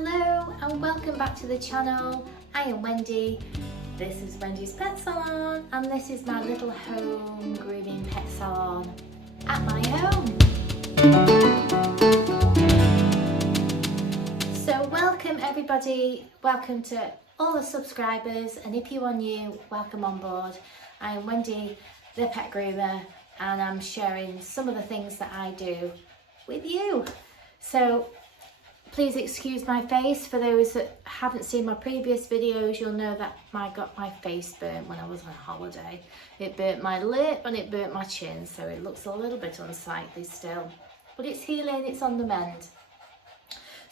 Hello and welcome back to the channel. I am Wendy. This is Wendy's Pet Salon and this is my little home grooming pet salon at my home. So welcome everybody, welcome to all the subscribers, and if you are new, welcome on board. I am Wendy, the pet groomer, and I'm sharing some of the things that I do with you. So please excuse my face. For those that haven't seen my previous videos, you'll know that I got my face burnt when I was on holiday. It burnt my lip and it burnt my chin, so it looks a little bit unsightly still. But it's healing, it's on the mend.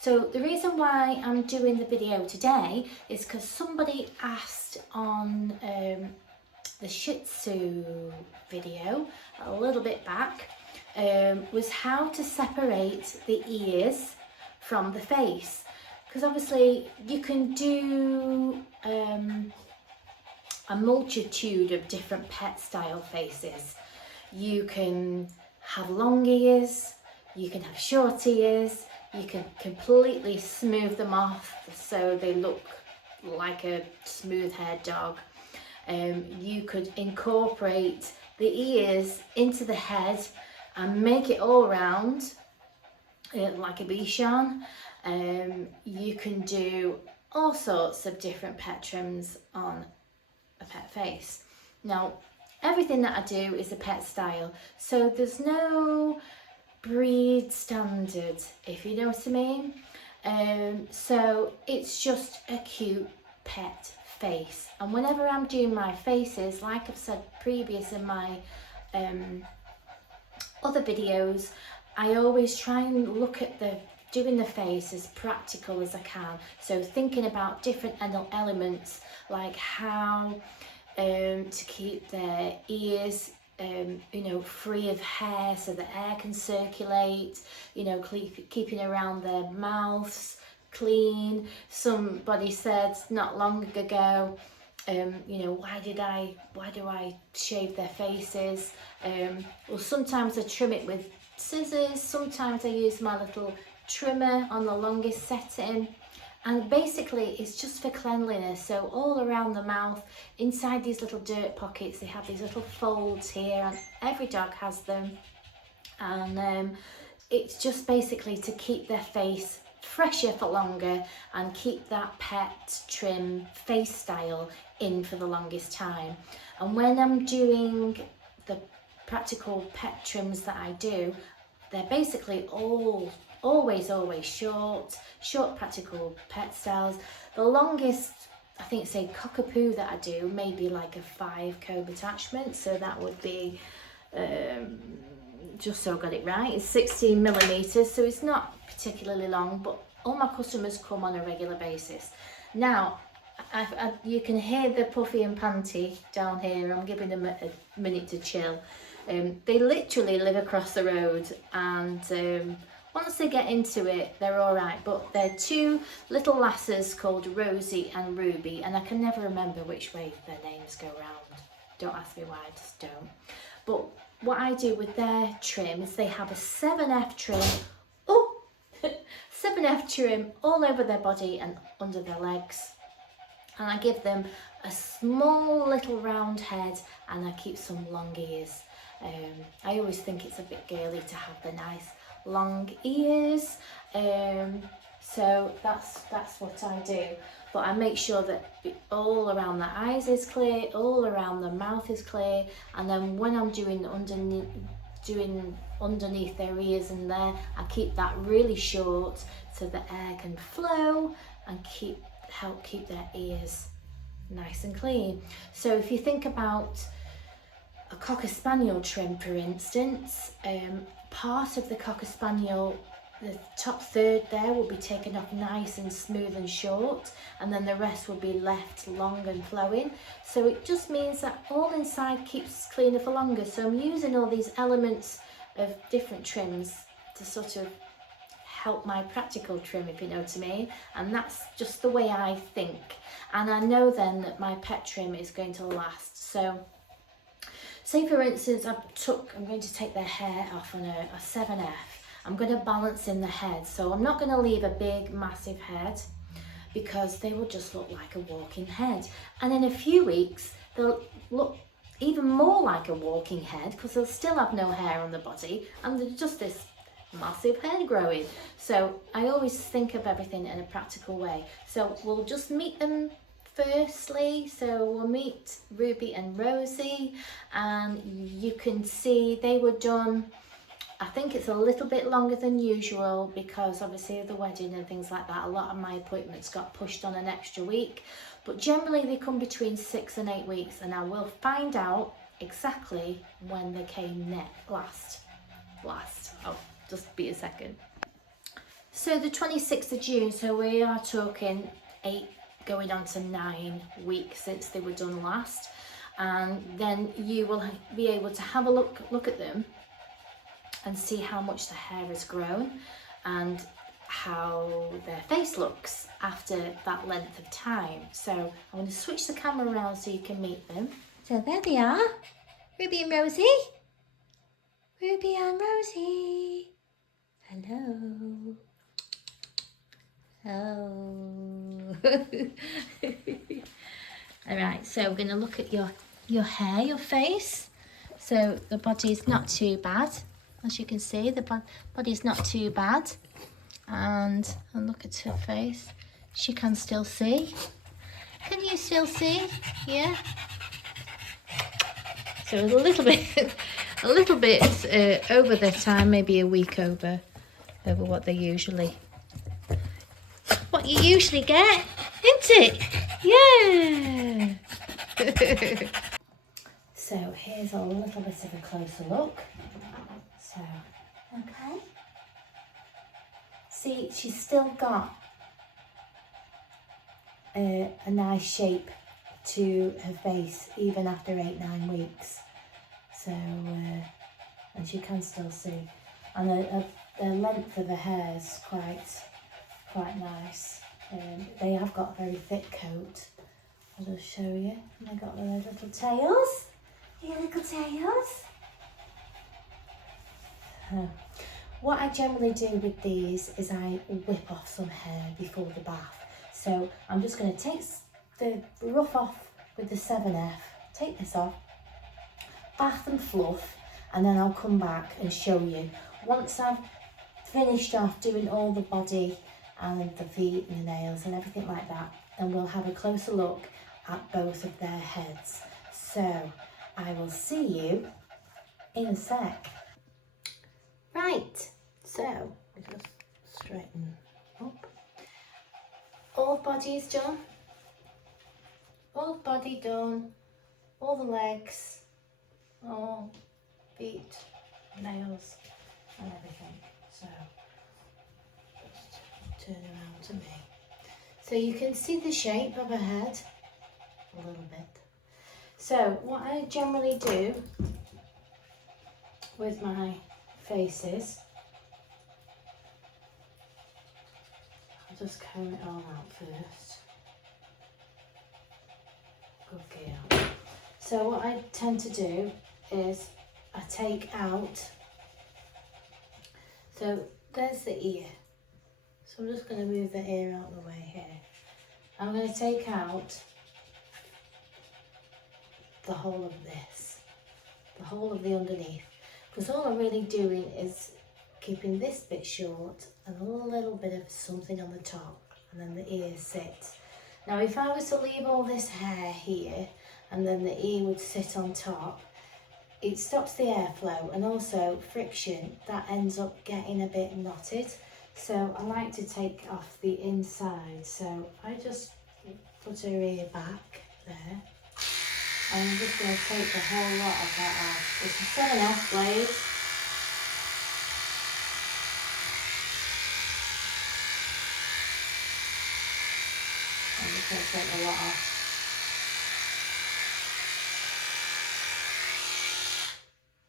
So the reason why I'm doing the video today is because somebody asked on the Shih Tzu video a little bit back, was how to separate the ears from the face, because obviously you can do a multitude of different pet style faces. You can have long ears, you can have short ears, you can completely smooth them off so they look like a smooth haired dog. You could incorporate the ears into the head and make it all round like a Bichon. You can do all sorts of different pet trims on a pet face. Now, everything that I do is a pet style, so there's no breed standard, if you know what I mean. So it's just a cute pet face, and whenever I'm doing my faces, like I've said previous in my other videos, I always try and look at doing the face as practical as I can. So thinking about different elements, like how to keep their ears free of hair so the air can circulate, keeping around their mouths clean. Somebody said not long ago, why do I shave their faces? Well, sometimes I trim it with scissors, sometimes I use my little trimmer on the longest setting, and basically it's just for cleanliness. So all around the mouth, inside these little dirt pockets, they have these little folds here, and every dog has them, and it's just basically to keep their face fresher for longer and keep that pet trim face style in for the longest time. And when I'm doing the practical pet trims that I do, they're basically always short practical pet styles. The longest, I think, say cockapoo that I do may be like a 5 comb attachment, so that would be just so I got it right, it's 16 millimeters, so it's not particularly long, but all my customers come on a regular basis. Now you can hear the puffy and panty down here. I'm giving them a minute to chill. They literally live across the road, and once they get into it, they're all right. But they're two little lasses called Rosie and Ruby, and I can never remember which way their names go round. Don't ask me why, I just don't. But what I do with their trim is they have a 7F trim. Oh, 7F trim all over their body and under their legs. And I give them a small little round head, and I keep some long ears. I always think it's a bit girly to have the nice long ears, so that's what I do. But I make sure that all around the eyes is clear, all around the mouth is clear, and then when I'm doing underneath their ears and there, I keep that really short so the air can flow and help keep their ears nice and clean. So if you think about a Cocker Spaniel trim, for instance, part of the Cocker Spaniel, the top third there, will be taken off nice and smooth and short, and then the rest will be left long and flowing. So it just means that all inside keeps cleaner for longer. So I'm using all these elements of different trims to sort of help my practical trim, if you know what I mean. And that's just the way I think, and I know then that my pet trim is going to last. So say for instance I'm going to take their hair off on a 7F, I'm going to balance in the head. So I'm not going to leave a big massive head because they will just look like a walking head. And in a few weeks they'll look even more like a walking head because they'll still have no hair on the body and there's just this massive head growing. So I always think of everything in a practical way. So we'll just meet them firstly. So we'll meet Ruby and Rosie, and you can see they were done, I think it's a little bit longer than usual because obviously of the wedding and things like that. A lot of my appointments got pushed on an extra week, but generally they come between 6 and 8 weeks, and I will find out exactly when they came last. Oh, just be a second. So the 26th of June, so we are talking 8 going on to 9 weeks since they were done last, and then you will be able to have a look at them and see how much the hair has grown and how their face looks after that length of time. So I'm going to switch the camera around so you can meet them. So there they are, Ruby and Rosie. Ruby and Rosie. Hello. Oh. Alright, so we're going to look at your hair, your face. So the body's not too bad. As you can see, the body's not too bad. And look at her face. She can still see. Can you still see? Yeah. So a little bit, over the time, maybe a week over what you usually get, isn't it? Yeah. So here's a little bit of a closer look. So, okay. See, she's still got a nice shape to her face even after 8-9 weeks. So, and she can still see. And the length of the hair is quite nice. They have got a very thick coat. I'll just show you. And they got their little tails. Your little tails. What I generally do with these is I whip off some hair before the bath. So I'm just going to take the rough off with the 7F, take this off, bath and fluff, and then I'll come back and show you. Once I've finished off doing all the body and the feet and the nails and everything like that, then we'll have a closer look at both of their heads. So I will see you in a sec. Right, so we just straighten up. All the body is done. All the body done. All the legs, all feet, nails, and everything. So just turn around to me. So you can see the shape of her head a little bit. So what I generally do with my faces, I'll just comb it all out first. Good girl. So what I tend to do is I take out, so there's the ear. So I'm just going to move the ear out of the way here. I'm going to take out the whole of this, the whole of the underneath. Because all I'm really doing is keeping this bit short and a little bit of something on the top, and then the ear sits. Now if I was to leave all this hair here and then the ear would sit on top, it stops the airflow and also friction, that ends up getting a bit knotted. So I like to take off the inside. So I just put her ear back there. And I'm just going to take the whole lot of that off. It's a 7F blade. I'm just going to take the lot off.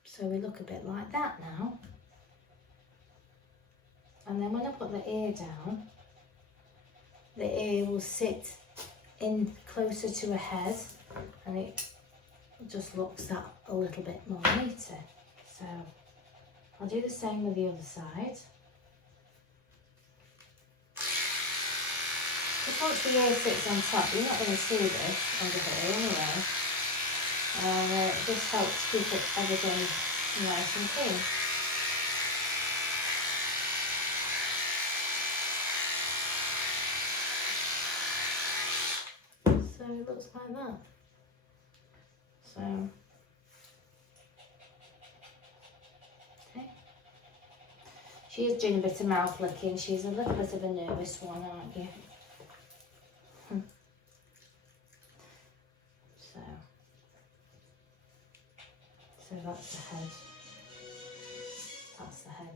So we look a bit like that now. And then when I put the ear down, the ear will sit in closer to her head, and it just looks that a little bit more neater. So I'll do the same with the other side. Just once the ear sits on top, you're not going to see this under here anyway. And it just helps keep everything nice and clean. So it looks like that. So, okay. She is doing a bit of mouth licking. She's a little bit of a nervous one, aren't you? So that's the head. That's the head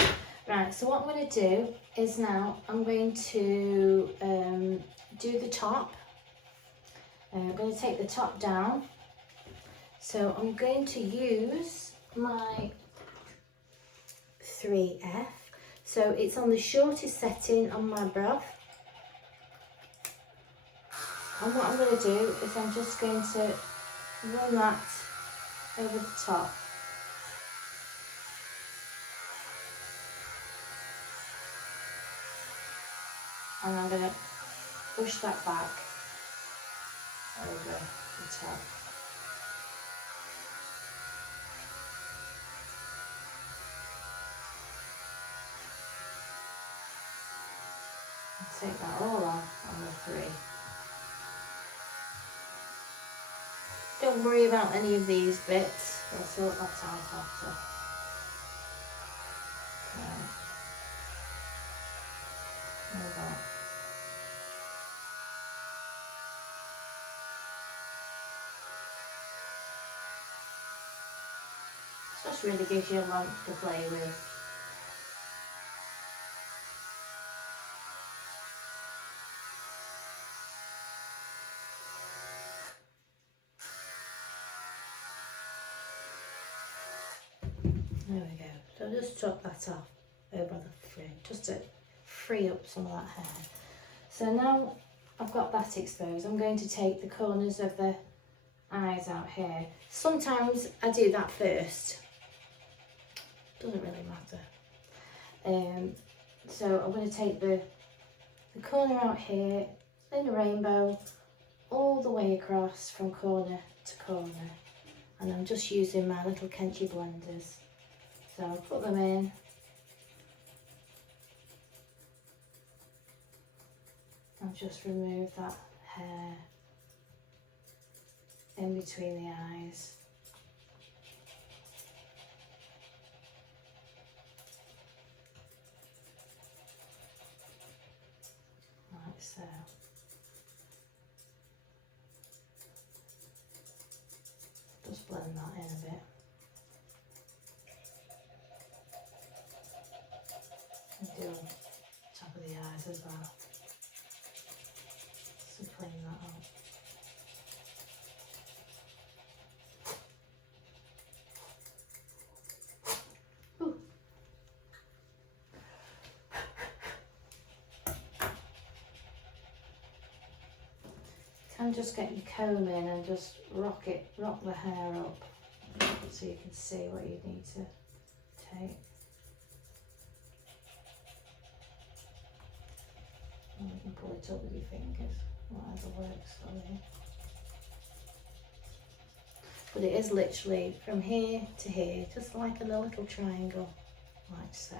now. Right, so what I'm going to do is now I'm going to do the top. I'm going to take the top down. So I'm going to use my 3F. So it's on the shortest setting on my Brav. And what I'm going to do is I'm just going to run that over the top. And I'm going to push that back over the top. And take that all off on the 3. Don't worry about any of these bits, I'll sort that out after. Move on. This just really gives you a lump to play with. There we go. So I'll just chop that off over the frame, just to free up some of that hair. So now I've got that exposed, I'm going to take the corners of the eyes out here. Sometimes I do that first. Doesn't really matter. So I'm going to take the corner out here, then the rainbow, all the way across from corner to corner. And I'm just using my little Cllppers blenders. So I'll put them in. I'll just remove that hair in between the eyes. Like so. Just blend that in a bit. And do top of the eyes as well. So clean that up. Ooh. Can just get your comb in and just rock the hair up so you can see what you need to take. And you can pull it up with your fingers, whatever works for you. But it is literally from here to here, just like in a little triangle, like so.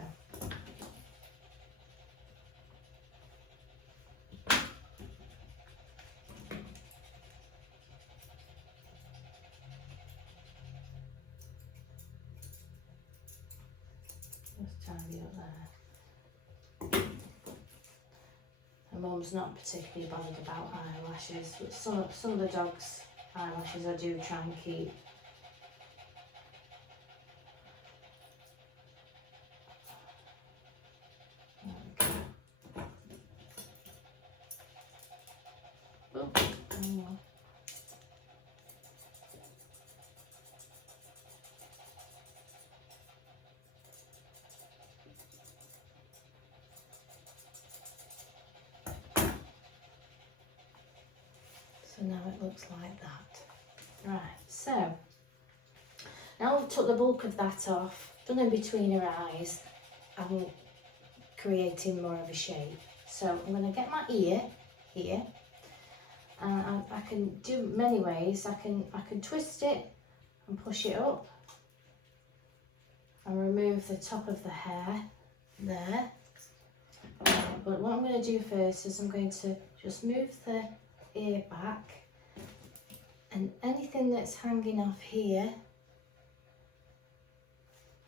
Just tidy up there. And Mum's not particularly bothered about eyelashes, but some of the dogs' eyelashes I do try and keep. Oh, hang on. So now it looks like that. Right, so Now I've took the bulk of that off, done in between her eyes, I'm creating more of a shape. So I'm going to get my ear here, and I can do many ways. I can twist it and push it up and remove the top of the hair there. But what I'm going to do first is I'm going to just move the ear back, and anything that's hanging off here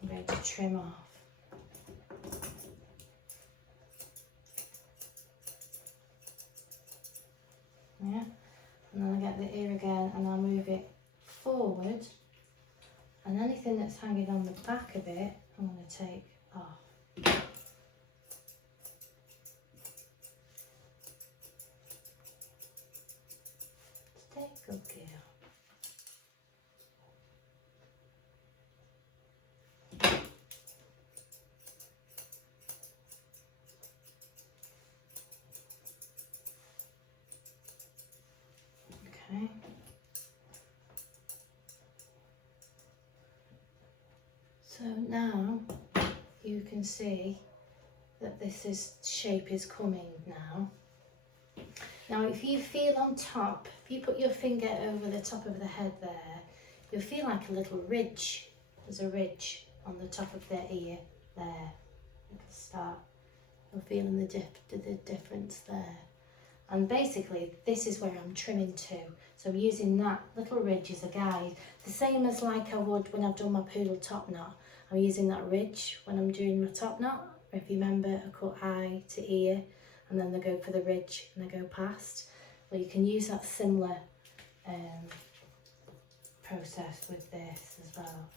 I'm going to trim off. Yeah, and then I get the ear again and I'll move it forward, and anything that's hanging on the back of it I'm going to take off. Stay good girl. Okay. So now you can see that shape is coming now. Now if you feel on top, if you put your finger over the top of the head there, you'll feel like a little ridge. There's a ridge on the top of their ear there. You can start, you're feeling the difference there. And basically this is where I'm trimming to. So I'm using that little ridge as a guide. The same as like I would when I've done my poodle top knot. I'm using that ridge when I'm doing my top knot. If you remember, I cut eye to ear and then they go for the ridge and they go past. Well, you can use that similar process with this as well.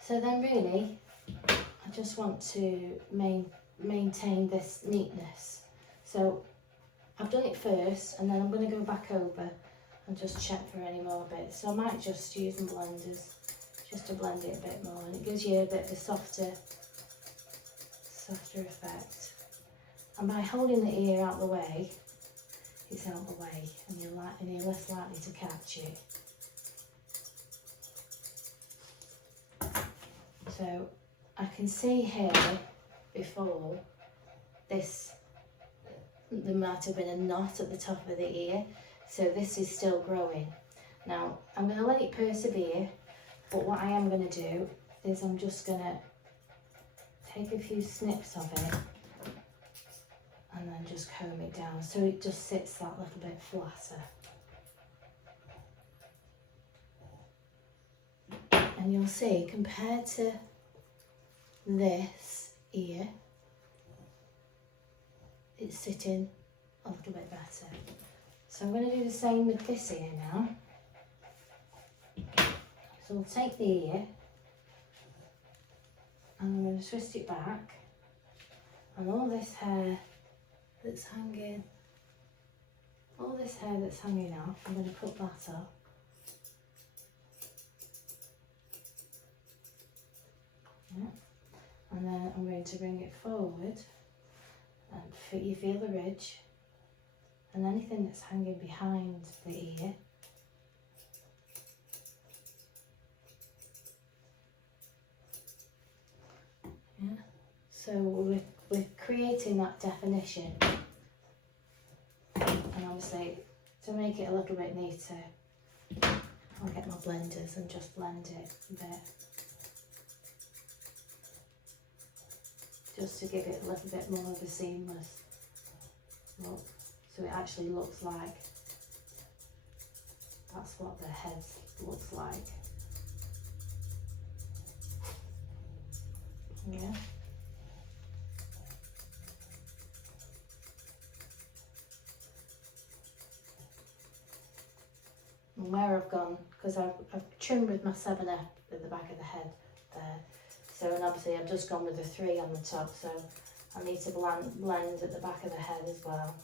So then really, I just want to maintain this neatness. So I've done it first, and then I'm going to go back over and just check for any more bits. So I might just use my blenders just to blend it a bit more, and it gives you a bit of a softer effect. And by holding the ear out the way, it's out the way, and you're less likely to catch it. So I can see here before this, there might have been a knot at the top of the ear, so this is still growing. Now I'm going to let it persevere, but what I am going to do is I'm just going to take a few snips of it and then just comb it down so it just sits that little bit flatter. And you'll see, compared to this ear, it's sitting a little bit better. So I'm going to do the same with this ear now. So I'll take the ear and I'm going to twist it back, and all this hair that's hanging, off, I'm going to put that up. Yeah. And then I'm going to bring it forward, and you feel the ridge, and anything that's hanging behind the ear. Yeah. So we're creating that definition, and obviously to make it a little bit neater, I'll get my blenders and just blend it a bit, just to give it a little bit more of a seamless look, so it actually looks like that's what the head looks like. Yeah. And where I've gone, because I've trimmed with my 7F at the back of the head there, so, and obviously I've just gone with the 3 on the top, so I need to blend at the back of the head as well.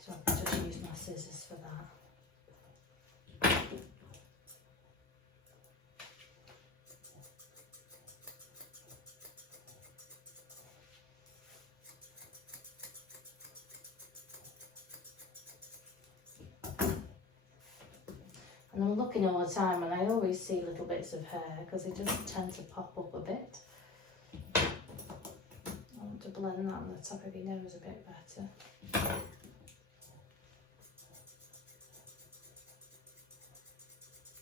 So I can just use my scissors for that. And I'm looking all the time and I always see little bits of hair because they just tend to pop up a bit. I want to blend that on the top of your nose a bit better.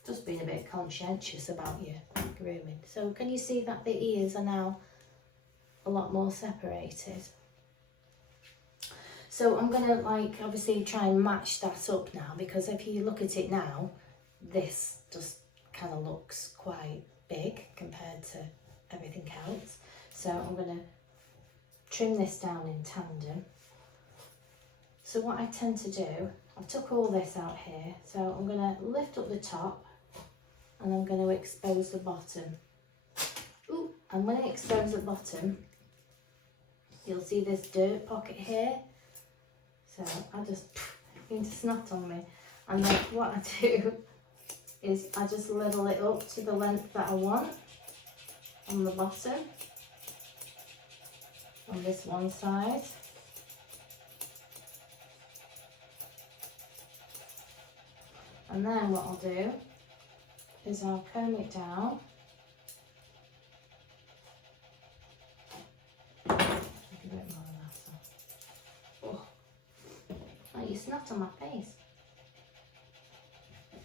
Just being a bit conscientious about your grooming. So can you see that the ears are now a lot more separated? So I'm going to like obviously try and match that up now, because if you look at it now, this just kind of looks quite big compared to everything else. So I'm going to trim this down in tandem. So what I tend to do, I've took all this out here, so I'm going to lift up the top and I'm going to expose the bottom. Ooh, and when I expose the bottom, you'll see this dirt pocket here. So I just into snot on me, and then what I do is I just level it up to the length that I want on the bottom on this one side. And then what I'll do is I'll comb it down. Take a bit more of that off. Oh, oh, you snot on my face.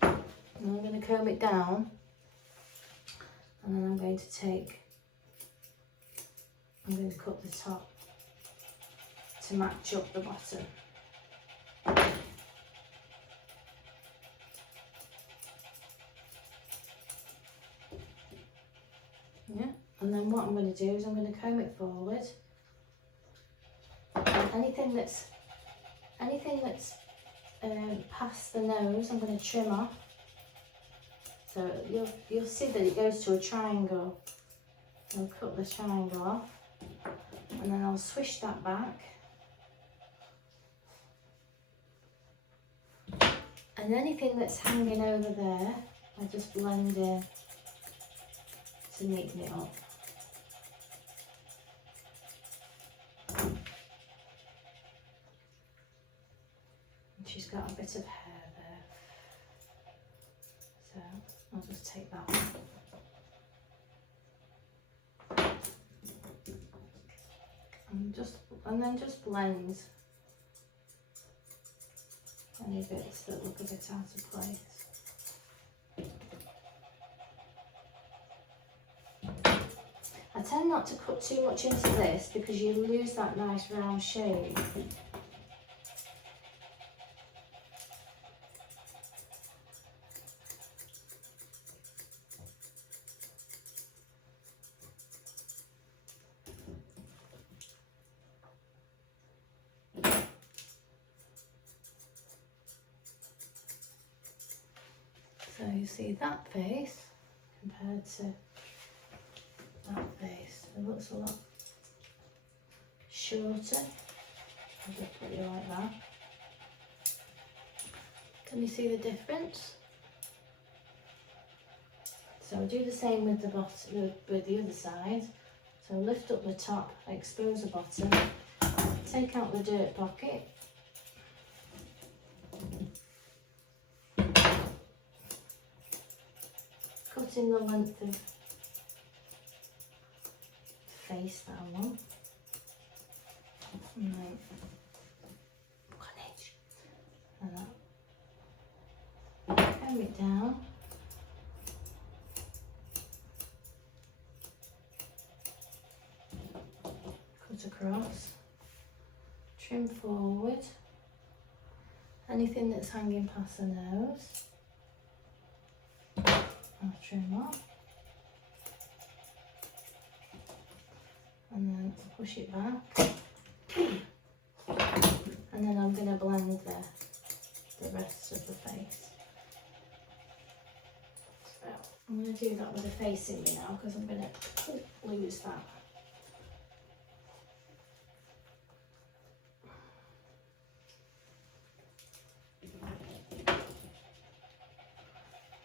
And I'm going to comb it down, and then I'm going to cut the top to match up the bottom. Yeah, and then what I'm going to do is I'm going to comb it forward. And anything that's past the nose, I'm going to trim off. So you'll see that it goes to a triangle. I'll cut the triangle off, and then I'll swish that back. And anything that's hanging over there, I just blend in to neaten it up. And she's got a bit of hair there, so I'll just take that one. And then just blend any bits that look a bit out of place. I tend not to cut too much into this because you lose that nice round shape. So you see that face compared to that face, it looks a lot shorter. I'll just put it like that. Can you see the difference? So I'll do the same with the bottom, with the other side. So lift up the top, expose the bottom, take out the dirt pocket. Cut in the length of face that I want. And then got an edge. And that. Comb it down. Cut across. Trim forward. Anything that's hanging past the nose, I'll trim off. And then push it back. And then I'm going to blend the rest of the face. So I'm going to do that with the face in me now because I'm going to lose that.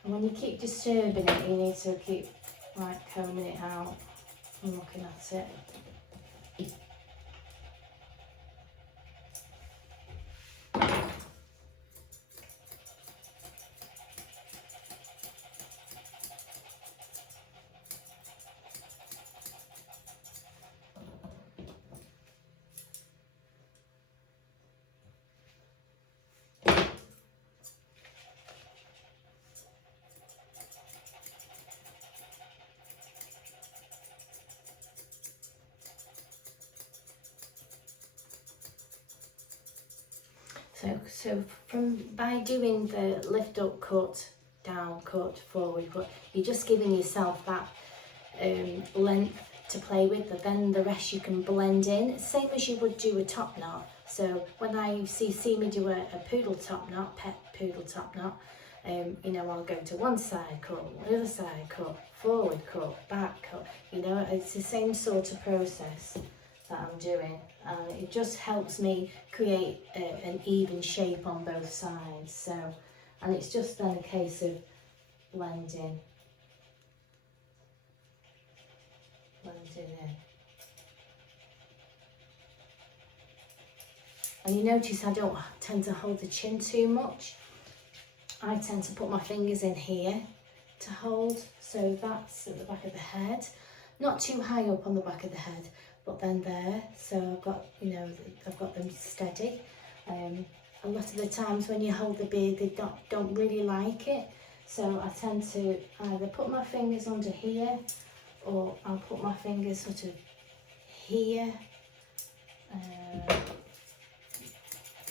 And when you keep disturbing it, you need to keep like combing it out and looking at it. So by doing the lift up cut, down cut, forward cut, you're just giving yourself that length to play with, but then the rest you can blend in, same as you would do a top knot. So when I see me do a poodle top knot, pet poodle top knot, you know, I'll go to one side cut, the other side cut, forward cut, back cut, you know, it's the same sort of process that I'm doing, and it just helps me create an even shape on both sides. So, and it's just then a case of blending in. And you notice I don't tend to hold the chin too much. I tend to put my fingers in here to hold, so that's at the back of the head, not too high up on the back of the head, but then there, so I've got, you know, I've got them steady. A lot of the times when you hold the beard, they don't really like it, so I tend to either put my fingers under here, or I'll put my fingers sort of here.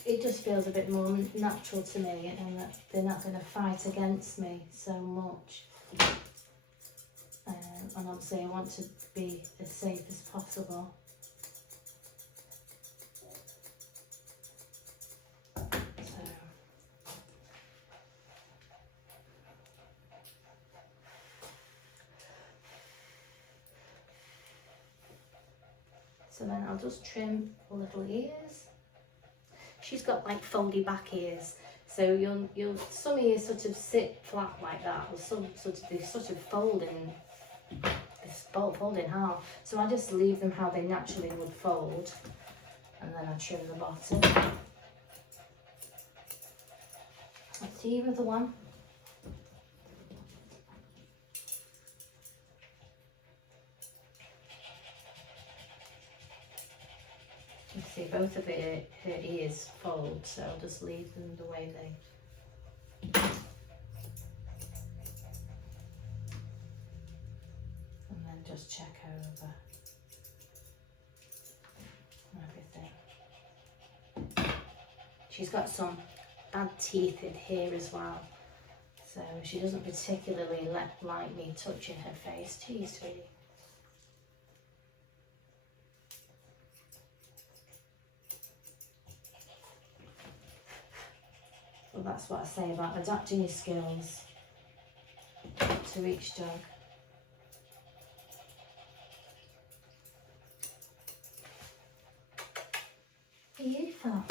It just feels a bit more natural to me, and that they're not going to fight against me so much. And obviously I want to be as safe as possible. So then I'll just trim the little ears. She's got like foldy back ears, so you'll some ears sort of sit flat like that, or some they sort of fold in half. So I just leave them how they naturally would fold, and then I trim the bottom. Let's see your other one. You see both of her ears fold, so I'll just leave them the way they. And then just check over everything. She's got some bad teeth in here as well, so she doesn't particularly like me touching her face. Gee, sweetie. Well, that's what I say about adapting your skills to each dog. Beautiful.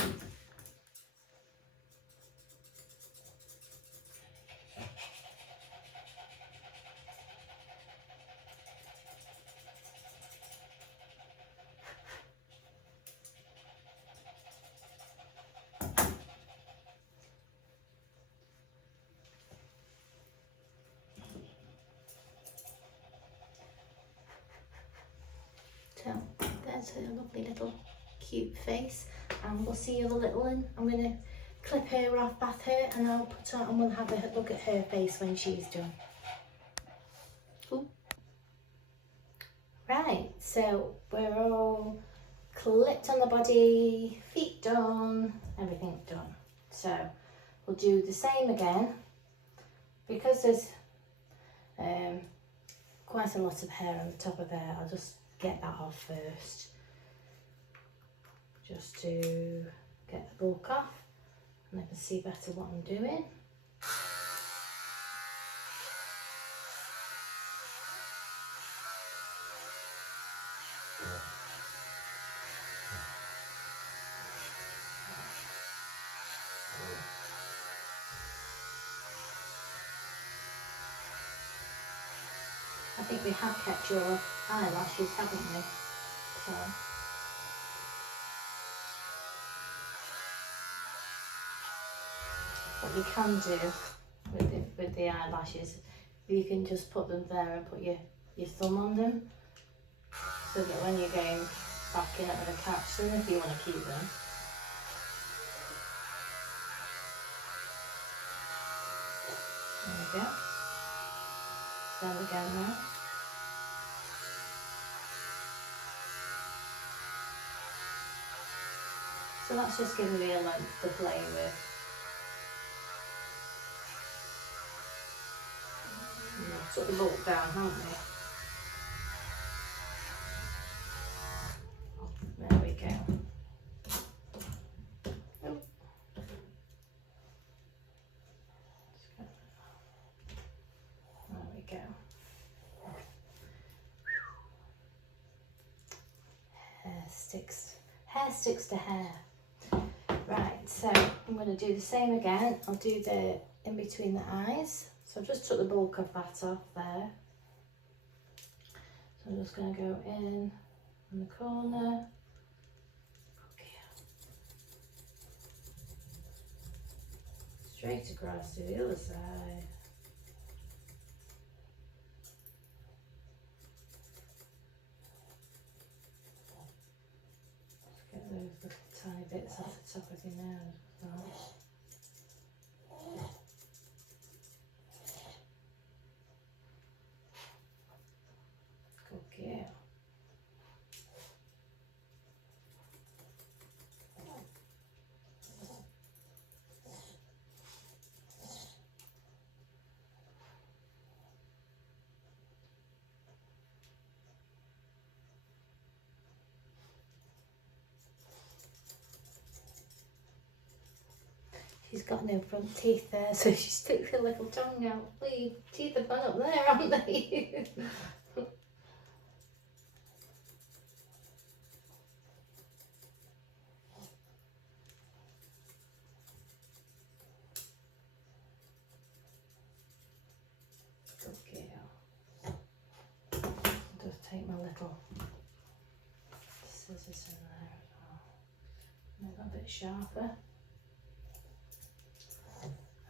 So there's her lovely little cute face, and we'll see you the little one. I'm going to clip her off, bath her, and I'll put her, and we'll have a look at her face when she's done. Ooh. Right, so we're all clipped on the body, feet done, everything done. So we'll do the same again, because there's quite a lot of hair on the top of there. I'll just get that off first, just to get the bulk off, and I can see better what I'm doing. I think we have kept your eyelashes, haven't we? So. What you can do with the eyelashes, you can just put them there and put your thumb on them, so that when you're going back in, it will catch them if you want to keep them. There we go. There we go now. So that's just giving me a length to play with. I've took the bulk down, haven't we? There we go. Oh. There we go. Hair sticks to hair. Right, so I'm going to do the same again. I'll do the in between the eyes. So I've just took the bulk of that off there. So I'm just going to go in the corner. Straight across to the other side. Just get those little tiny bits off the top of your nose as well. Good girl. She's got no front teeth there, so she sticks her little tongue out. Well, your teeth have gone up there, haven't they? Good girl. I'll just take my little scissors in there as well. Make that a bit sharper.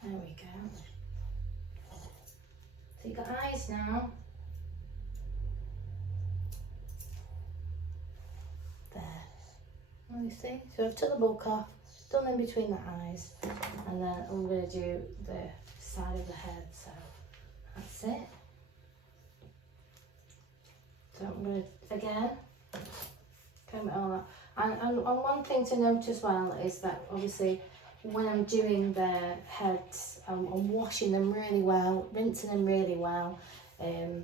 There we go. So you've got eyes now. There. Well, you see? So I've took the bulk off, done in between the eyes, and then I'm going to do the side of the head. So that's it. So I'm going to, again, comb it all up. And one thing to note as well is that obviously when I'm doing the heads, I'm washing them really well, rinsing them really well. I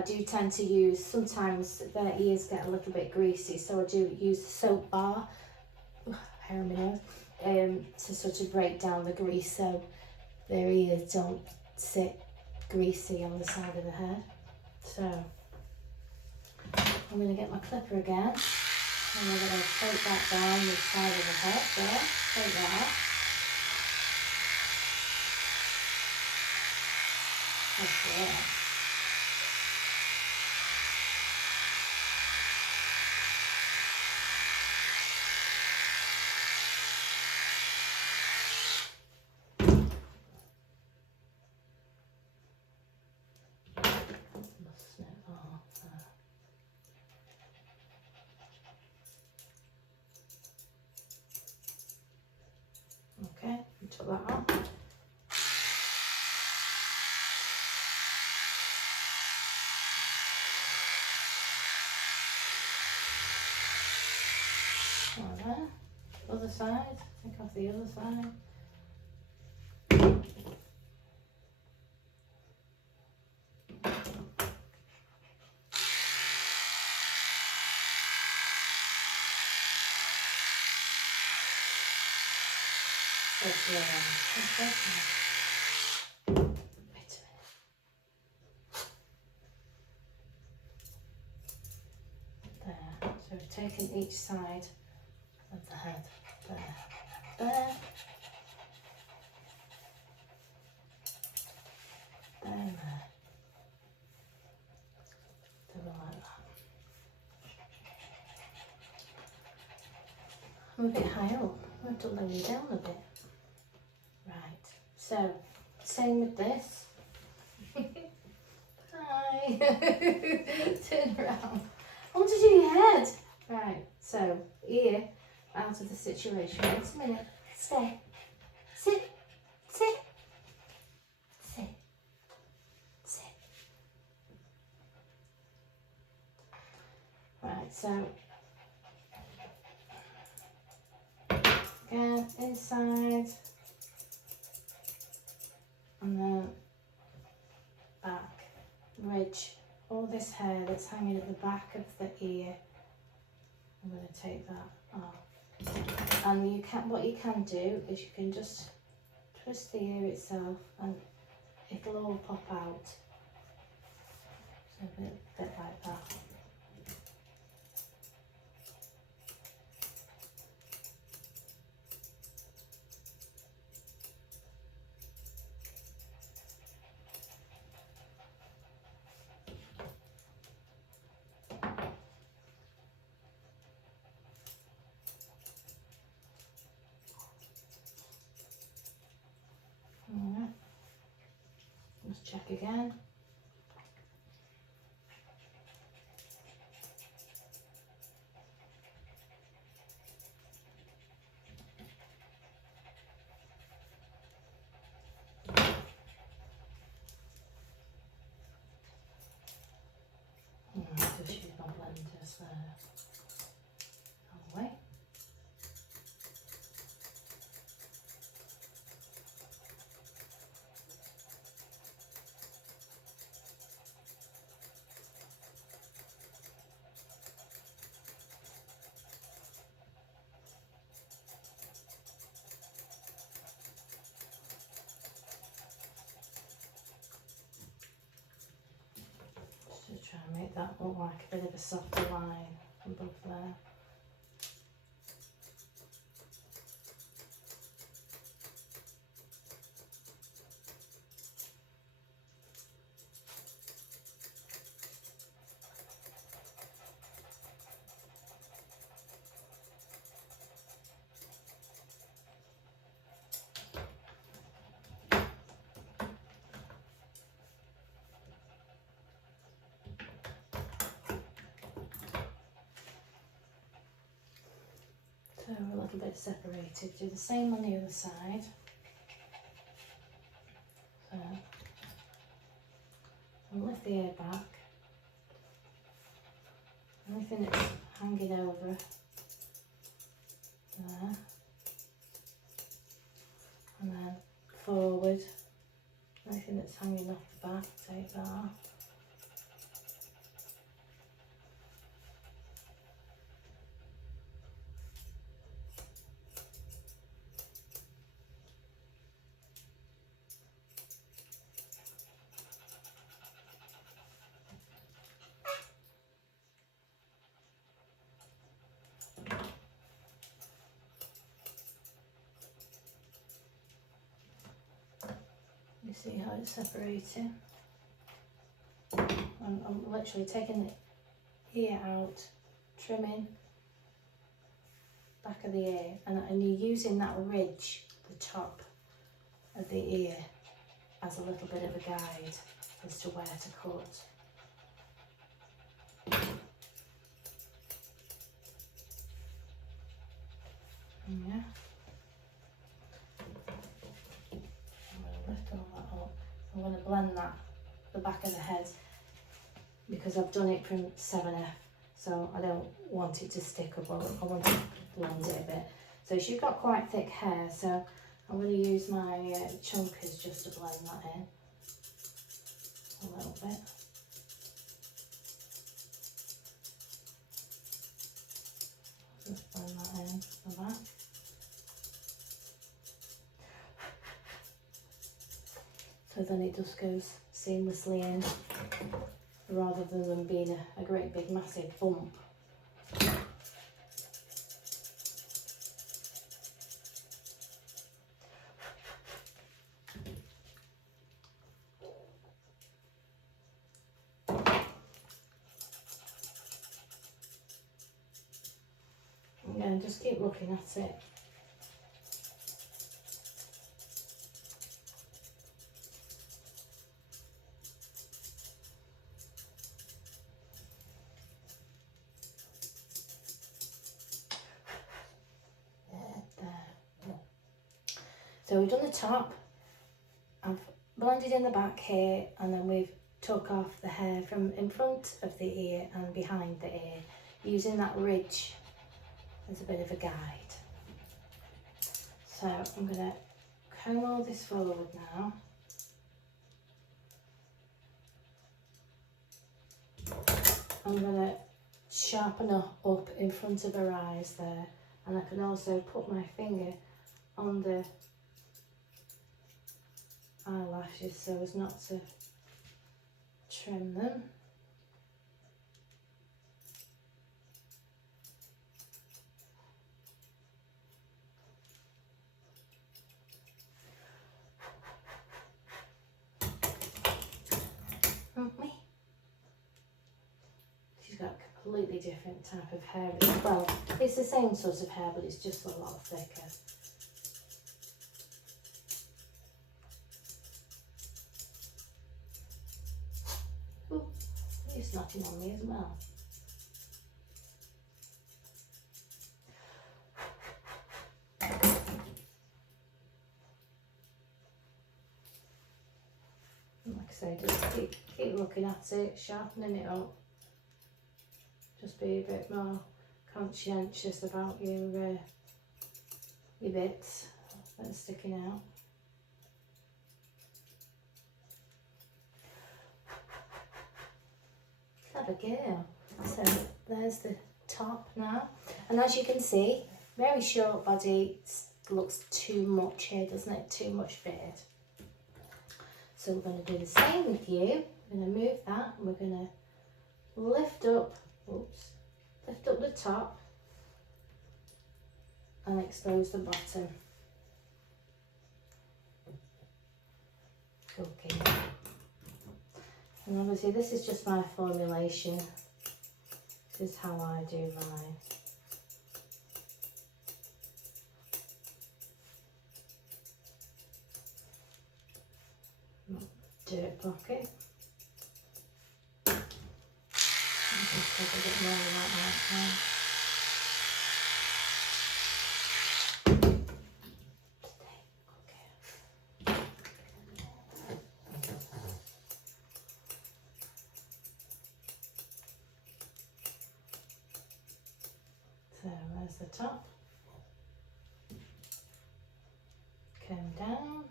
do tend to use, sometimes their ears get a little bit greasy, so I do use the soap bar, hair on my nose, to sort of break down the grease so their ears don't sit greasy on the side of the head. So I'm going to get my clipper again, and I'm going to take that down the side of the head there, take that off. That's it. Okay, took that off. There. Other side, take off the other side. There. So we've taken each side of the head. There. There. There and there. Double like that. I'm a bit high up. I have to lower you down a bit. Right. So, same with this. Hi. Turn around. I want to do your head. Right. So, ear out of the situation. Wait a minute. Stay. Sit. Sit. Sit. Sit. Right. So, again, inside and then back, ridge, all this hair that's hanging at the back of the ear. I'm going to take that off. And you can, what you can do is you can just twist the ear itself and it'll all pop out. So a bit like that. Alright, let's check again. Just use my blenders there. Away. Just to try and make that look like a bit of a softer line above there. So a little bit separated. Do the same on the other side. So and lift the ear back. Anything that's hanging over there, and then forward. Anything that's hanging off the back, take that off. You see how it's separating? I'm literally taking the ear out, trimming back of the ear, and you're using that ridge, the top of the ear, as a little bit of a guide as to where to cut. Yeah. Lift all that up. I'm going to blend that, the back of the head, because I've done it from 7F, so I don't want it to stick up. I want to blend it a bit. So she's got quite thick hair, so I'm going to use my chunkers just to blend that in a little bit. Just blend that in the back. So then it just goes seamlessly in, rather than them being a great big massive bump. And just keep looking at it. So we've done the top, I've blended in the back here, and then we've took off the hair from in front of the ear and behind the ear, using that ridge as a bit of a guide. So I'm going to comb all this forward now. I'm going to sharpen up in front of her eyes there, and I can also put my finger on the eyelashes so as not to trim them. She's got a completely different type of hair. Well, it's the same sort of hair, but it's just a lot thicker. Ooh, you're snotting on me as well. Like I say, just keep looking at it, sharpening it up. Just be a bit more conscientious about your bits that are sticking out. Clever girl. So there's the top now, and as you can see, very short body. Looks too much here, doesn't it? Too much beard. So we're going to do the same with you. We're going to move that, and we're going to lift up the top and expose the bottom. Okay. And obviously this is just my formulation. This is how I do mine. Dirt pocket. Just take a bit more of that out now. So there's the top. Comb down.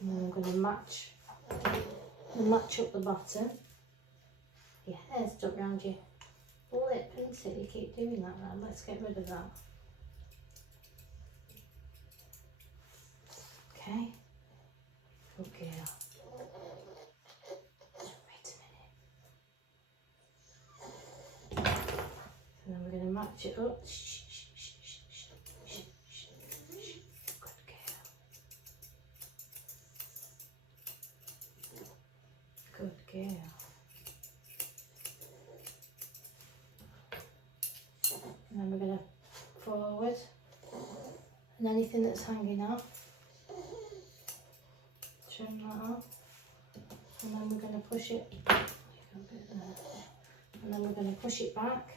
And then I'm going to match up the bottom. Your hair's stuck round your lip, isn't it? You keep doing that now. Let's get rid of that. Okay. Okay. Wait a minute. So then we're going to match it up. Good girl. And then we're going to forward, and anything that's hanging off, trim that off, and then we're going to push it, and then we're going to push it back,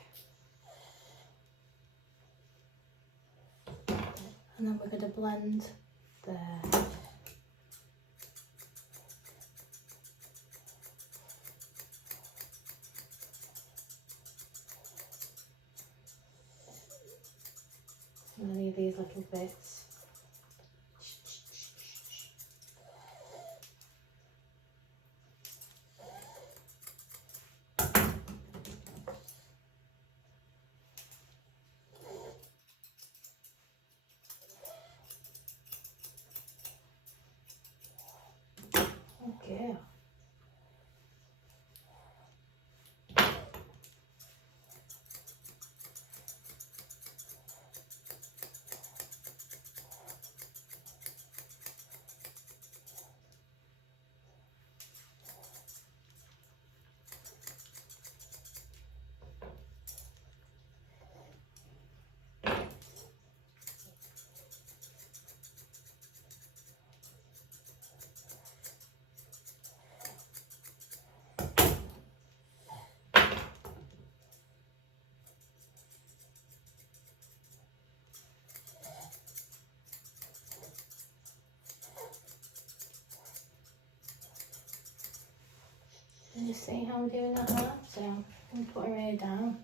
and then we're going to blend there. And then leave these little bits. Okay. You see how I'm doing that now? So I'm going to put her hair down.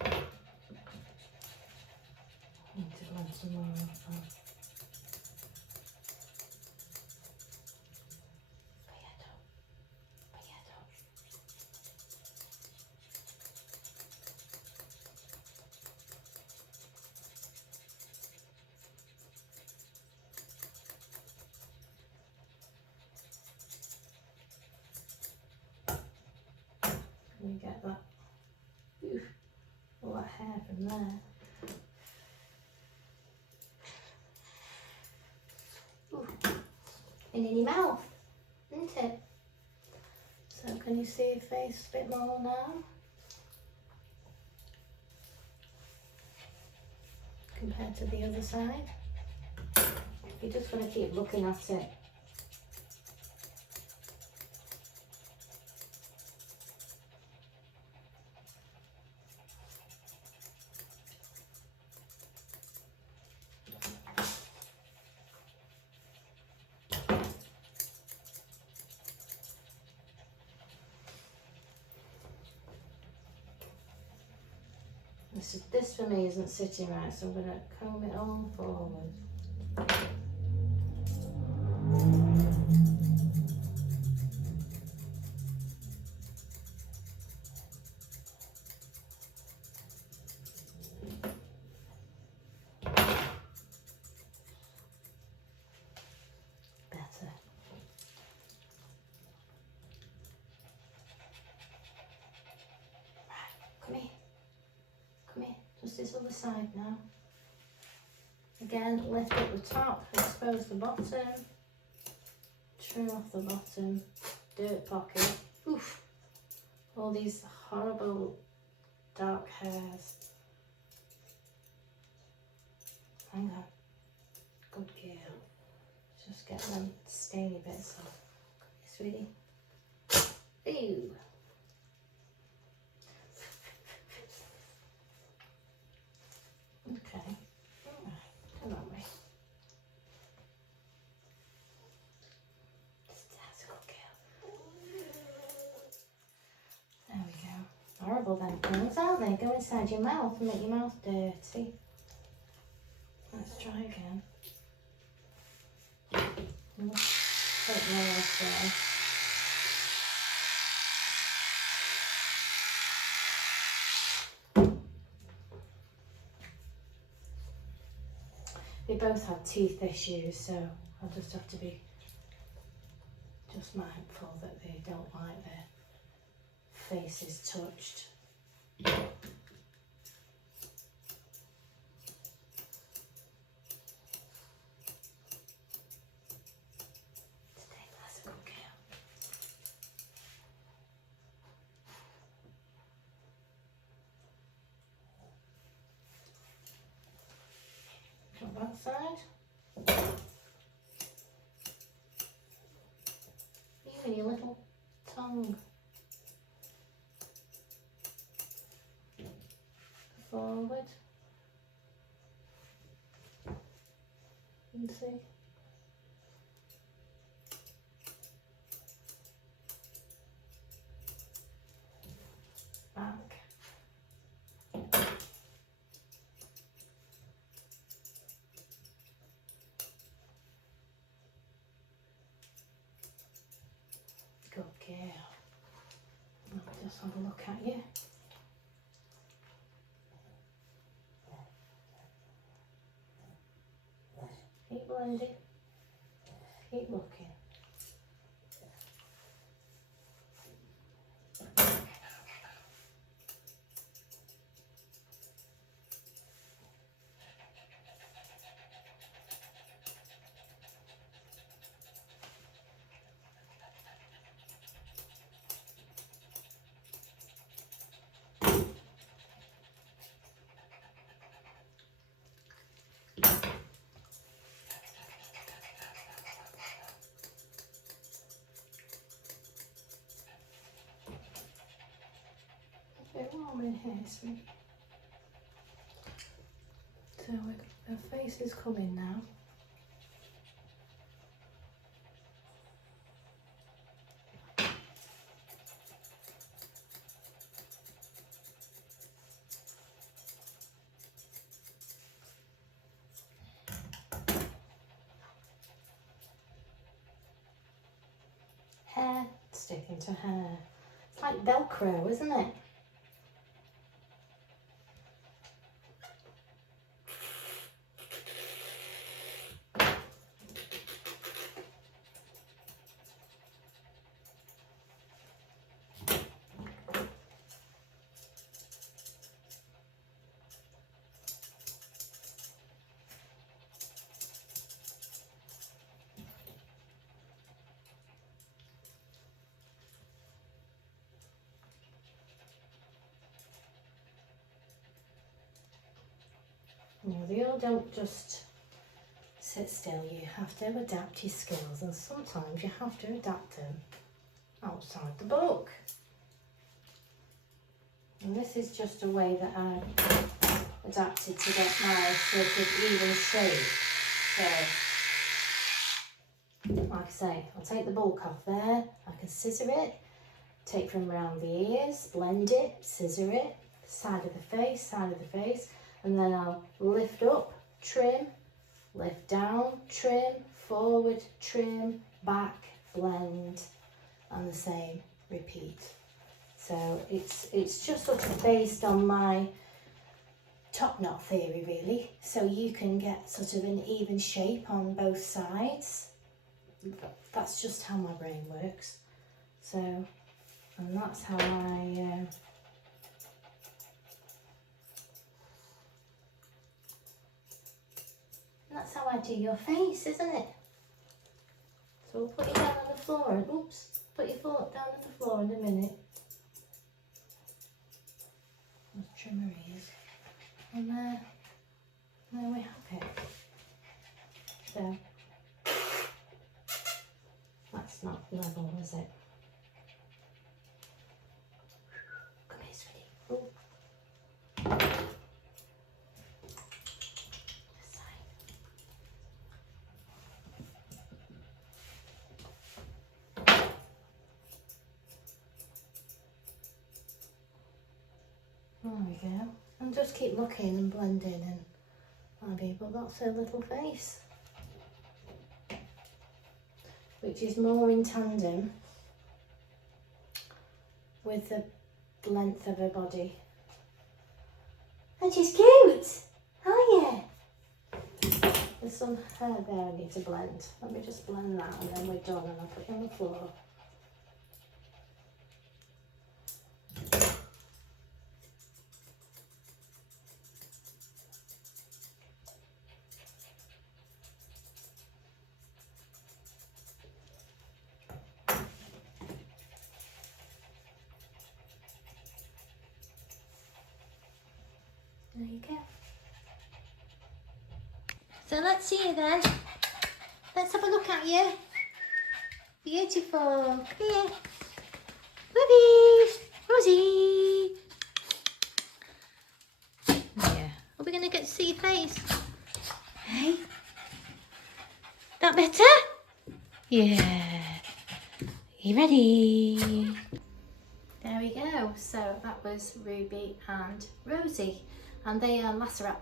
I need to blend some more off now. You get that, all that hair from there. Ooh. And in your mouth, isn't it? So can you see your face a bit more now? Compared to the other side. You just want to keep looking at it. This for me isn't sitting right, so I'm going to comb it all forward. Better. Right, come here. Come here, just this other side now. Again, lift up the top, expose the bottom, trim off the bottom, dirt pocket. Oof! All these horrible dark hairs. Hang on. Good girl. Just get them stainy bits off. Sweetie. Ew! Okay. Come on, Ray. That's a good girl. There we go. Horrible them things, aren't they? Go inside your mouth and make your mouth dirty. Let's try again. Take more off there. They both have teeth issues, so I'll just have to be just mindful that they don't like their faces touched. That's a good girl. Got that side. You and your little tongue. Forward. And see. Back. Good girl. I'll just have a look at you. Keep blending. Keep looking. Bit warm in here, sweet. So we've got her face is coming now. Hair sticking to hair. It's like Velcro, isn't it? No, they all don't just sit still. You have to adapt your skills, and sometimes you have to adapt them outside the book. And this is just a way that I adapted to get my sort of even shape. So, like I say, I'll take the bulk off there, I can scissor it, take from around the ears, blend it, scissor it, side of the face, and then I'll lift up, trim, lift down, trim, forward, trim, back, blend, and the same, repeat. So it's just sort of based on my top knot theory really, so you can get sort of an even shape on both sides. That's just how my brain works. So, and that's how I do your face, isn't it? So we'll put you down on the floor and oops, put your foot down on the floor in a minute. Let's trim her ears. And there we have it. So that's not level, is it? Come here, sweetie. Oh. This side. There we go. And just keep looking and blending and maybe, but that's her little face, which is more in tandem with the length of her body. And she's cute! Oh yeah! There's some hair there I need to blend. Let me just blend that and then we're done and I'll put you on the floor. There you go. So let's see you then. Let's have a look at you. Beautiful. Come here. Ruby. Rosie. Yeah. Are we going to get to see your face? Hey? That better? Yeah. You ready? There we go. So that was Ruby and Rosie. And they are Lhasa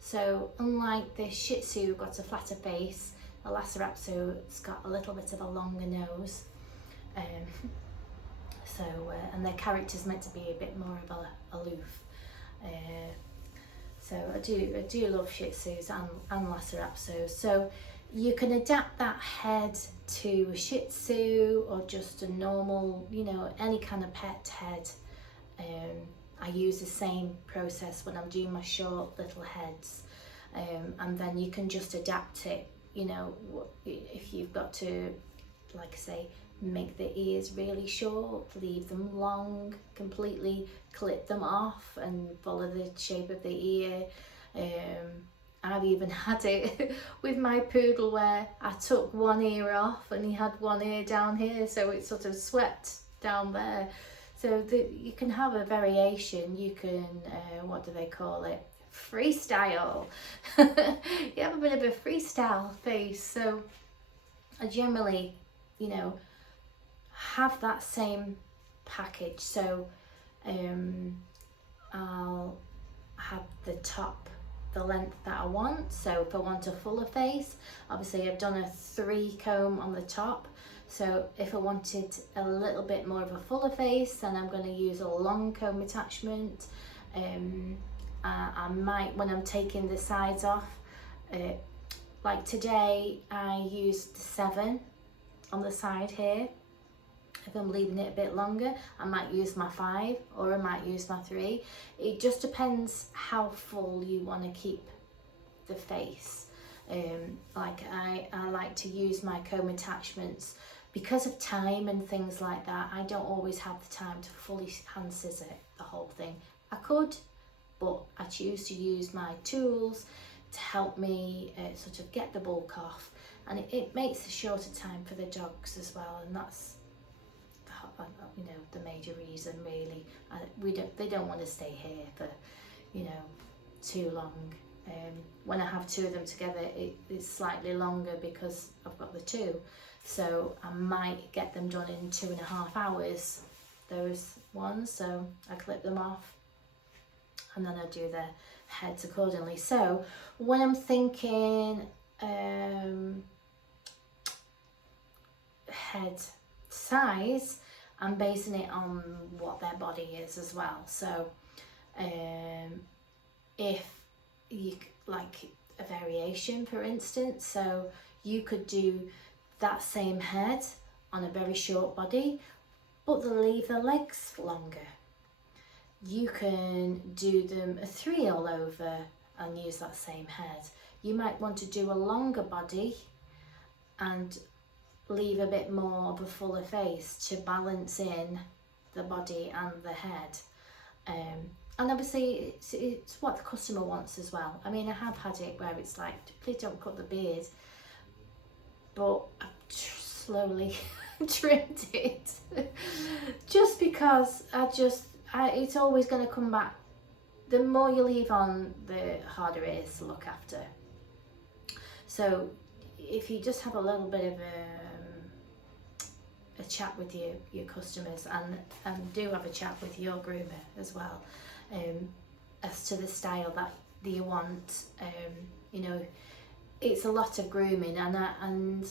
So unlike the Shih Tzu who got a flatter face, a Lhasa got a little bit of a longer nose. And their character's meant to be a bit more of a aloof. So I do love Shih Tzus and Lhasa. So you can adapt that head to a Shih Tzu or just a normal, any kind of pet head. I use the same process when I'm doing my short little heads, and then you can just adapt it, if you've got to, like I say, make the ears really short, leave them long, completely clip them off and follow the shape of the ear. I've even had it with my poodle where I took one ear off and he had one ear down here, so it sort of swept down there. So you can have a variation. You can, what do they call it? Freestyle. You have a bit of a freestyle face. So I generally, you know, have that same package. So I'll have the top, the length that I want. So if I want a fuller face, obviously I've done a 3 comb on the top. So if I wanted a little bit more of a fuller face, then I'm going to use a long comb attachment. I might, when I'm taking the sides off, like today I used 7 on the side here. If I'm leaving it a bit longer, I might use my 5 or I might use my 3. It just depends how full you want to keep the face. Like I like to use my comb attachments because of time and things like that. I don't always have the time to fully hand scissor the whole thing. I could, but I choose to use my tools to help me sort of get the bulk off, and it makes a shorter time for the dogs as well, and that's, you know, the major reason really. They don't want to stay here for, you know, too long. When I have 2 of them together, it's slightly longer because I've got the 2, so I might get them done in 2.5 hours, those ones. So I clip them off and then I do their heads accordingly. So when I'm thinking head size, I'm basing it on what their body is as well. So if you like a variation, for instance, so you could do that same head on a very short body, but leave the legs longer. You can do them a 3 all over and use that same head. You might want to do a longer body and leave a bit more of a fuller face to balance in the body and the head. And obviously it's what the customer wants as well. I mean, I have had it where it's like, please don't cut the beard, but I've slowly trimmed it just because it's always going to come back. The more you leave on, the harder it is to look after. So if you just have a little bit of a chat with your customers, and do have a chat with your groomer as well, as to the style that you want. You know, it's a lot of grooming, and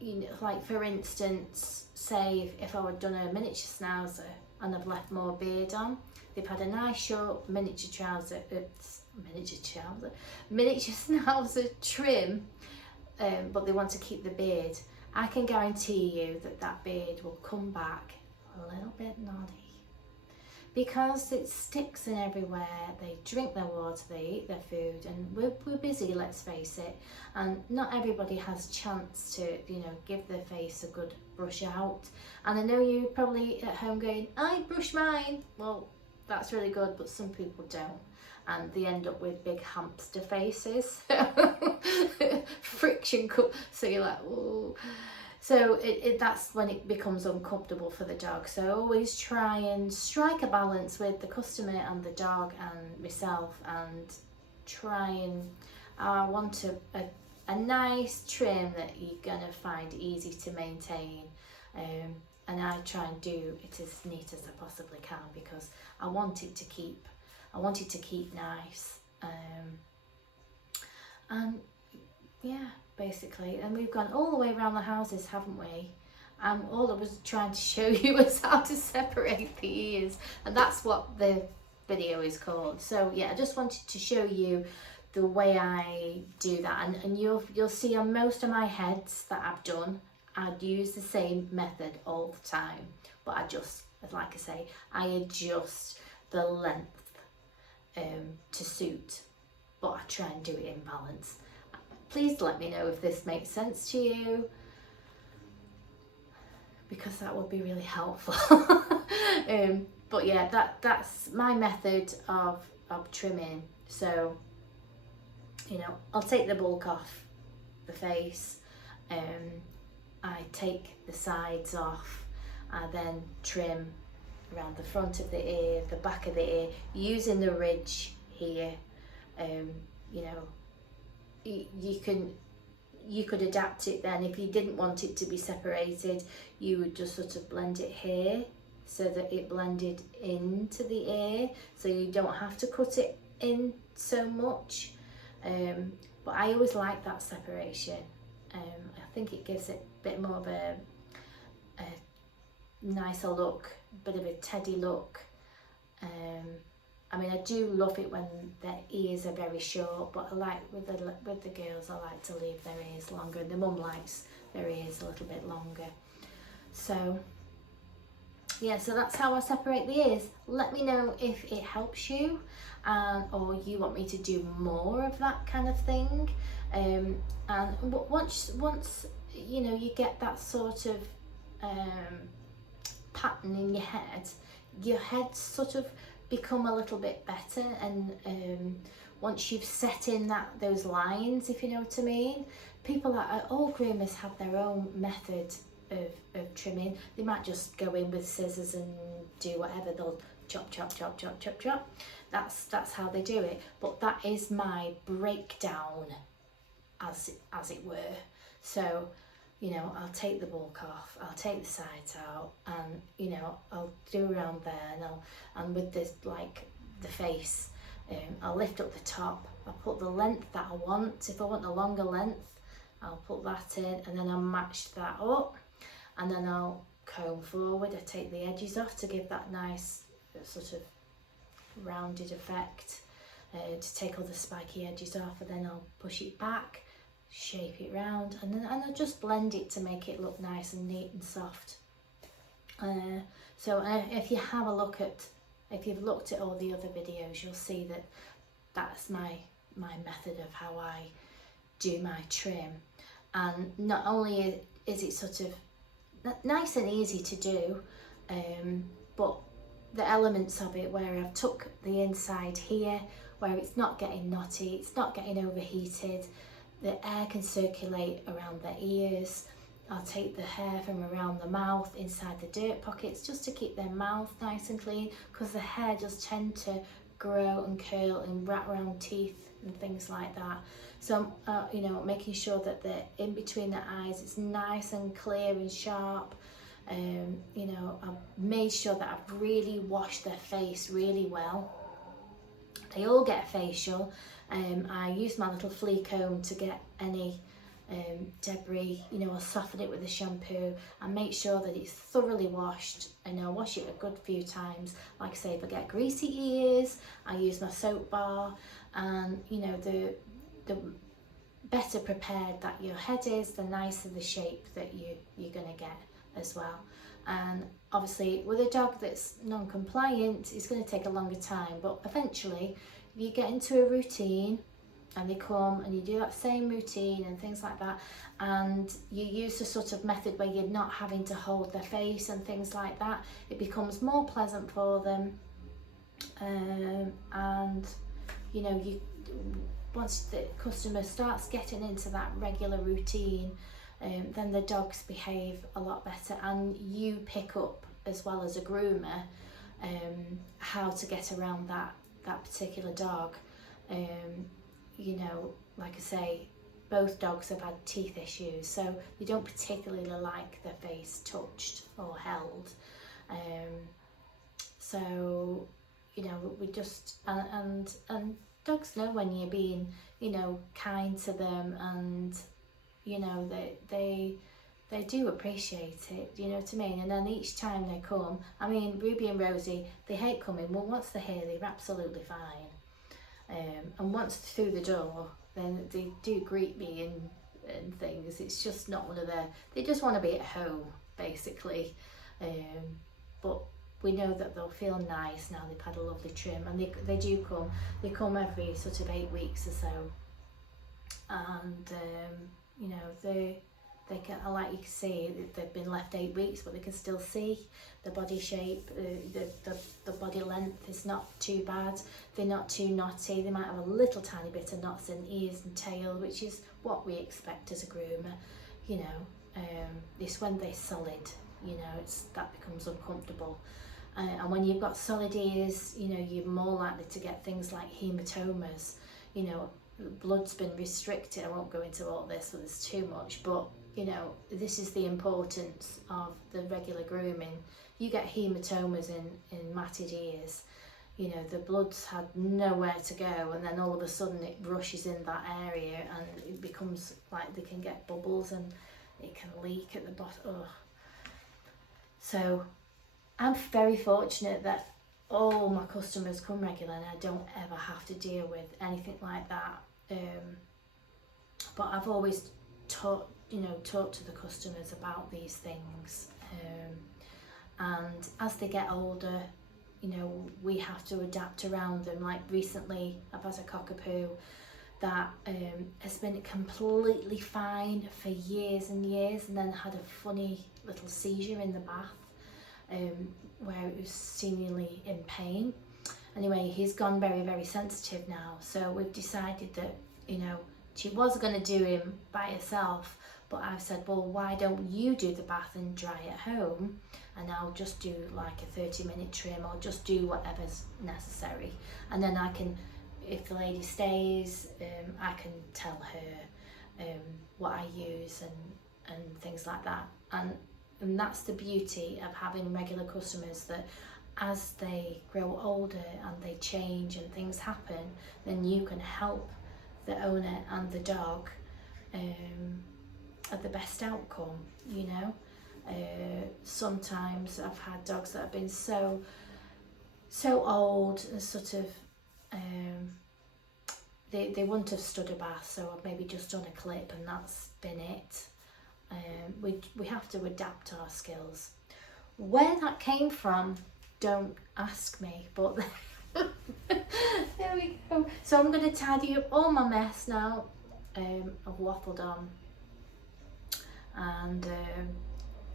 you know, like for instance, say if I had done a miniature schnauzer and I've left more beard on, they've had a nice short miniature schnauzer trim, but they want to keep the beard. I can guarantee you that beard will come back a little bit naughty, because it sticks in everywhere. They drink their water, they eat their food, and we're busy, let's face it, and not everybody has chance to, you know, give their face a good brush out. And I know you're probably at home going, I brush mine. Well, that's really good, but some people don't, and they end up with big hamster faces. Friction cut, so you're like, oh. So that's when it becomes uncomfortable for the dog. So always try and strike a balance with the customer and the dog and myself, and try and want a nice trim that you're gonna find easy to maintain. And I try and do it as neat as I possibly can, because I want it to keep nice. And yeah, basically, and we've gone all the way around the houses, haven't we? All I was trying to show you was how to separate the ears, and that's what the video is called. So yeah, I just wanted to show you the way I do that, and you'll see on most of my heads that I've done, I'd use the same method all the time, but I just, like I say, I adjust the length to suit, but I try and do it in balance. Please let me know if this makes sense to you, because that would be really helpful. But yeah, that's my method of trimming. So, you know, I'll take the bulk off the face, I take the sides off, I then trim around the front of the ear, the back of the ear, using the ridge here. You know, you could adapt it then. If you didn't want it to be separated, you would just sort of blend it here so that it blended into the ear, so you don't have to cut it in so much. But I always like that separation. I think it gives it a bit more of a nicer look, a bit of a teddy look. I mean, I do love it when their ears are very short, but I like with the girls, I like to leave their ears longer, and the mum likes their ears a little bit longer. So yeah, so that's how I separate the ears. Let me know if it helps you, or you want me to do more of that kind of thing. And once you know, you get that sort of pattern in your head sort of become a little bit better, and once you've set in those lines, if you know what I mean. All groomers have their own method of trimming. They might just go in with scissors and do whatever. They'll chop, chop, chop, chop, chop, chop. That's how they do it. But that is my breakdown, as it were. So, you know, I'll take the bulk off, I'll take the sides out, and you know, I'll do around there, and with this, like the face, I'll lift up the top, I'll put the length that I want. If I want a longer length, I'll put that in, and then I'll match that up, and then I'll comb forward. I take the edges off to give that nice sort of rounded effect, to take all the spiky edges off, and then I'll push it back, shape it round, and I'll just blend it to make it look nice and neat and soft. So if you have a look at, if you've looked at all the other videos, you'll see that that's my method of how I do my trim. And not only is it sort of nice and easy to do, but the elements of it, where I've took the inside here, where it's not getting knotty, it's not getting overheated, the air can circulate around the ears. I'll take the hair from around the mouth inside the dirt pockets, just to keep their mouth nice and clean, because the hair does tend to grow and curl and wrap around teeth and things like that. So you know, making sure that the in between the eyes, it's nice and clear and sharp. You know, I've made sure that I've really washed their face really well. They all get a facial. I use my little flea comb to get any debris, you know, I'll soften it with the shampoo and make sure that it's thoroughly washed, and I'll wash it a good few times. Like I say, if I get greasy ears, I use my soap bar, and you know, the better prepared that your head is, the nicer the shape that you're going to get as well. And obviously with a dog that's non-compliant, it's going to take a longer time, but eventually if you get into a routine and they come and you do that same routine and things like that, and you use a sort of method where you're not having to hold their face and things like that, it becomes more pleasant for them. And you know, once the customer starts getting into that regular routine, then the dogs behave a lot better, and you pick up, as well as a groomer, how to get around that particular dog. You know, like I say, both dogs have had teeth issues, so they don't particularly like their face touched or held. So you know, we just and dogs know when you're being, you know, kind to them, and you know, they do appreciate it, you know what I mean? And then each time they come, I mean, Ruby and Rosie, they hate coming. Well, once they're here, they're absolutely fine. And once through the door, then they do greet me and things. It's just not one of their, they just want to be at home, basically. But we know that they'll feel nice now they've had a lovely trim, and they do come. They come every sort of 8 weeks or so. And you know, they can, like you can see, they've been left 8 weeks, but they can still see the body shape, the body length is not too bad. They're not too knotty. They might have a little tiny bit of knots in ears and tail, which is what we expect as a groomer. You know, it's when they're solid, you know, that becomes uncomfortable. And when you've got solid ears, you know, you're more likely to get things like hematomas. You know, blood's been restricted. I won't go into all this, so there's too much, but you know, this is the importance of the regular grooming. You get hematomas in matted ears, you know, the blood's had nowhere to go, and then all of a sudden it rushes in that area and it becomes like they can get bubbles and it can leak at the bottom. Ugh. So I'm very fortunate that all my customers come regular and I don't ever have to deal with anything like that. But I've always talked to the customers about these things. And as they get older, you know, we have to adapt around them. Like recently, I've had a cockapoo that has been completely fine for years and years, and then had a funny little seizure in the bath where it was seemingly in pain. Anyway, he's gone very, very sensitive now. So we've decided that, you know, she was going to do him by herself, but I've said, well, why don't you do the bath and dry at home, and I'll just do like a 30-minute trim, or just do whatever's necessary, and then I can, if the lady stays, I can tell her what I use and things like that. And that's the beauty of having regular customers, that as they grow older and they change and things happen, then you can help the owner and the dog at the best outcome, you know. Sometimes I've had dogs that have been so old and sort of they wouldn't have stood a bath, so I've maybe just done a clip and that's been it. We have to adapt our skills. Where that came from, don't ask me, but there we go. So I'm going to tidy up all my mess now. I've waffled on, and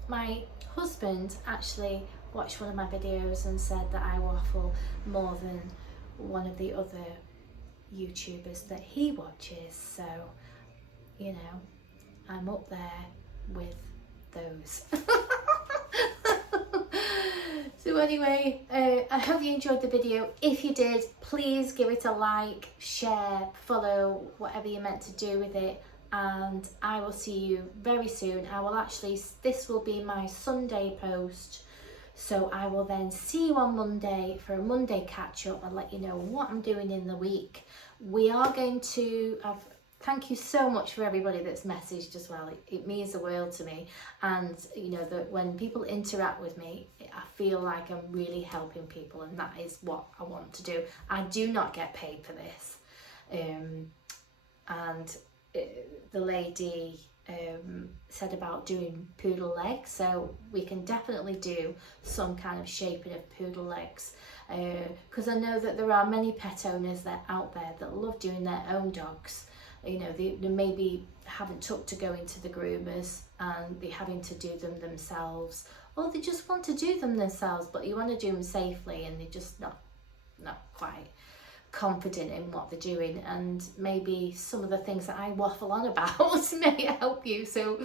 my husband actually watched one of my videos and said that I waffle more than one of the other YouTubers that he watches, so you know, I'm up there with those. So anyway, I hope you enjoyed the video. If you did, please give it a like, share, follow, whatever you're meant to do with it, and I will see you very soon. I will actually, this will be my Sunday post, so I will then see you on Monday for a Monday catch up and let you know what I'm doing in the week. We are going to have, thank you so much for everybody that's messaged as well. It means the world to me, and you know that when people interact with me, I feel like I'm really helping people, and that is what I want to do. I do not get paid for this, and the lady said about doing poodle legs, so we can definitely do some kind of shaping of poodle legs, because I know that there are many pet owners that out there that love doing their own dogs. You know, they maybe haven't took to going to the groomers and they're having to do them themselves, or they just want to do them themselves, but you want to do them safely and they're just not quite confident in what they're doing, and maybe some of the things that I waffle on about may help you. So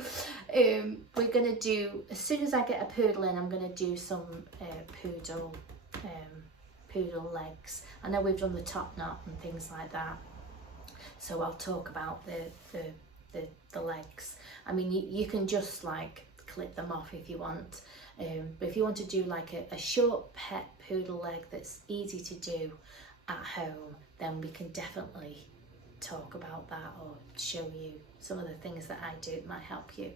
we're going to do, as soon as I get a poodle in, I'm going to do some poodle legs. I know we've done the top knot and things like that, so I'll talk about the legs. I mean, you can just like clip them off if you want, but if you want to do like a short pet poodle leg that's easy to do at home, then we can definitely talk about that, or show you some of the things that I do. It might help you.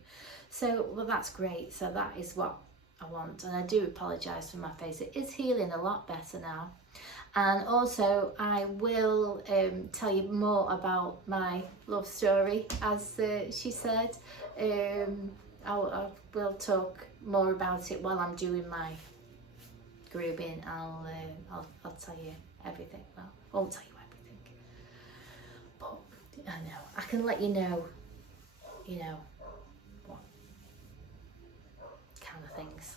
So, well, that's great. So that is what I want, and I do apologise for my face. It is healing a lot better now. And also I will tell you more about my love story, as she said. I will talk more about it while I'm doing my grooming. I'll tell you everything. Well, I won't tell you everything, but I know I can let you know, what kind of things.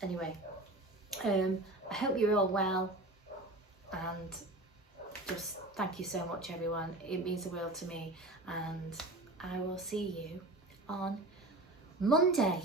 Anyway, I hope you're all well, and just thank you so much, everyone. It means the world to me, and I will see you on Monday.